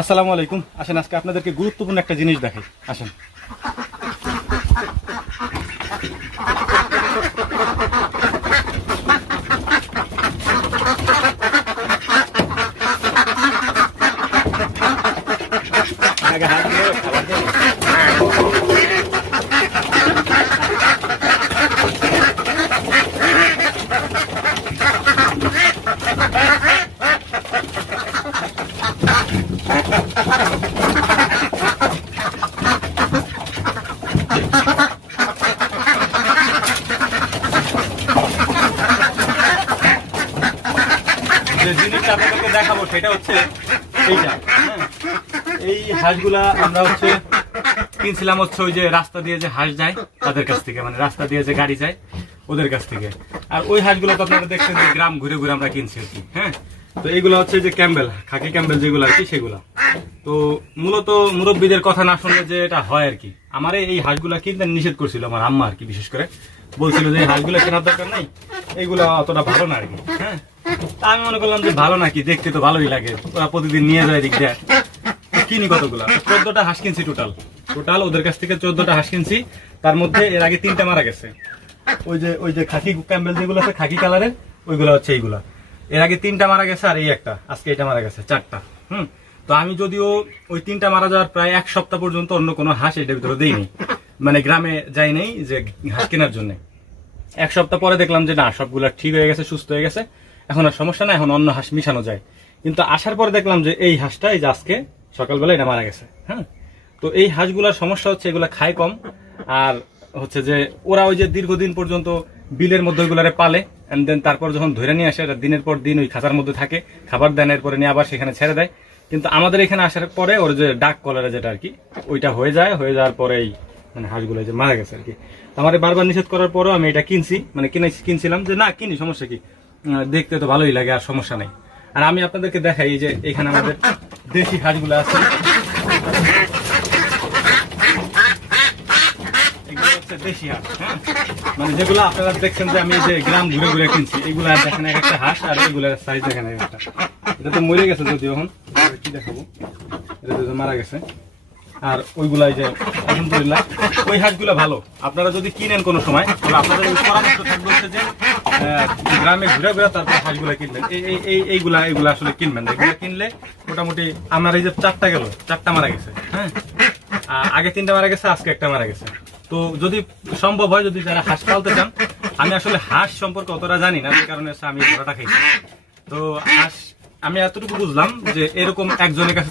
আসসালামু আলাইকুম। আসেন আজকে আপনাদেরকে গুরুত্বপূর্ণ একটা জিনিস দেখাই। আসেন। যে জিনিসটা আপনাদেরকে দেখাবো সেটা হচ্ছে এইটা। এই হাঁসগুলা আমরা হচ্ছে কিনছিলাম হচ্ছে ওই যে রাস্তা দিয়ে যে হাঁস যায় তাদের কাছ থেকে, মানে রাস্তা দিয়ে যে গাড়ি যায় ওদের কাছ থেকে। আর ওই হাঁসগুলো তো আপনারা দেখছেন যে গ্রাম ঘুরে ঘুরে আমরা কিনছি আর কি। হ্যাঁ, তো এইগুলো হচ্ছে যে ক্যাম্বেল, খাকি ক্যাম্বেল যেগুলো আর কি সেগুলা। তো মূলত মুরব্বীদের কথা না শুনলে যে এটা হয় আর কি। আমার এই হাঁসগুলা কিনতে নিষেধ করছিল আমার আম্মা আর কি, বিশেষ করে বলছিল যে হাঁসগুলা কেনার দরকার নাই, এইগুলা অতটা ভালো না আর কি। হ্যাঁ, তা আমি মনে করলাম যে ভালো নাকি, দেখতে তো ভালোই লাগে, ওরা প্রতিদিন নিয়ে যায় দিক দিয়ে। কিনি কতগুলা, 14টা হাঁস কিনছি টোটাল ওদের কাছ থেকে 14টা হাঁস কিনছি। তার মধ্যে এর আগে 3টা মারা গেছে। ওই যে খাকি ক্যাম্বেল যেগুলো আছে খাকি কালারের ওইগুলো হচ্ছে এইগুলা। এর আগে 3টা মারা গেছে আর এই একটা, আজকে এটা মারা গেছে 4টা। তো আমি যদিও ওই 3টা মারা যাওয়ার প্রায় 1 সপ্তাহ পর্যন্ত অন্য কোনো হাঁস এটার ভিতরে দিইনি, মানে গ্রামে যাই নাই যে হাঁস কেনার জন্য। 1 সপ্তাহ পরে দেখলাম যে না, সবগুলা ঠিক হয়ে গেছে, সুস্থ হয়ে গেছে, এখন আর সমস্যা না, এখন অন্য হাঁস মিশানো যায়। কিন্তু আসার পরে দেখলাম যে এই হাঁসটা এই যে আজকে সকালবেলা এটা মারা গেছে। হ্যাঁ, তো এই হাঁসগুলার সমস্যা হচ্ছে এগুলা খায় কম, আর হচ্ছে যে ওরা ওই যে দীর্ঘদিন পর্যন্ত বিলের মধ্যে ওইগুলারে পালে, এন্ড দেন তারপর যখন ধরে নিয়ে আসে এটা দিনের পর দিন ওই খাঁচার মধ্যে থাকে, খাবার দেন, এরপরে নিয়ে আবার সেখানে ছেড়ে দেয়। কিন্তু আমাদের এখানে আসার পরে ওর যে ডাক কলারে যেটা আর কি, ওইটা হয়ে যাওয়ার পরেই মানে হাঁসগুলো যে মারা গেছে আর কি। আমার বারবার নিষেধ করার পরেও আমি এটা কিনছি, মানে কিনছিলাম যে না কিনি, সমস্যা কি, দেখতে তো ভালোই লাগে, আর সমস্যা নেই। আর আমি আপনাদেরকে দেখাই যে এখানে আমাদের দেশি হাঁসগুলো আছে, এগুলো হচ্ছে দেশি হাঁস। হ্যাঁ, মানে যেগুলো আপনারা দেখছেন যে আমি যে গ্রাম ঘুরে ঘুরে কিনছি, এগুলো দেখেন এক একটা হাঁস, আর এগুলোর সাইজ দেখেন একটা। এটা তো মরে গেছে যদিও, এখন কি দেখাবো, এটা তো মারা গেছে। আর ওইগুলাই যে আলহামদুলিল্লাহ ওই হাঁসগুলো ভালো। আপনারা যদি কিনেন কোনো সময়, তাহলে আপনাদের ওই পরামর্শ থাকবে হচ্ছে যে গ্রামে ঘুরে ঘুরে তারপর হাঁসগুলো কিনবেন। এইগুলা আসলে কিনবেন, এগুলো কিনলে মোটামুটি আমার এই যে 4টা গেল, 4টা মারা গেছে। হ্যাঁ, আগে 3টা মারা গেছে, আজকে একটা মারা গেছে। তো যদি সম্ভব হয়, যদি যারা হাঁস পালতে চান, আমি আসলে হাঁস সম্পর্কে অতটা জানি না, যে কারণে আমি ধরাটা খাইছি। তো হাঁস আমি এতটুকু বুঝলাম যে এরকম একজনের কাছে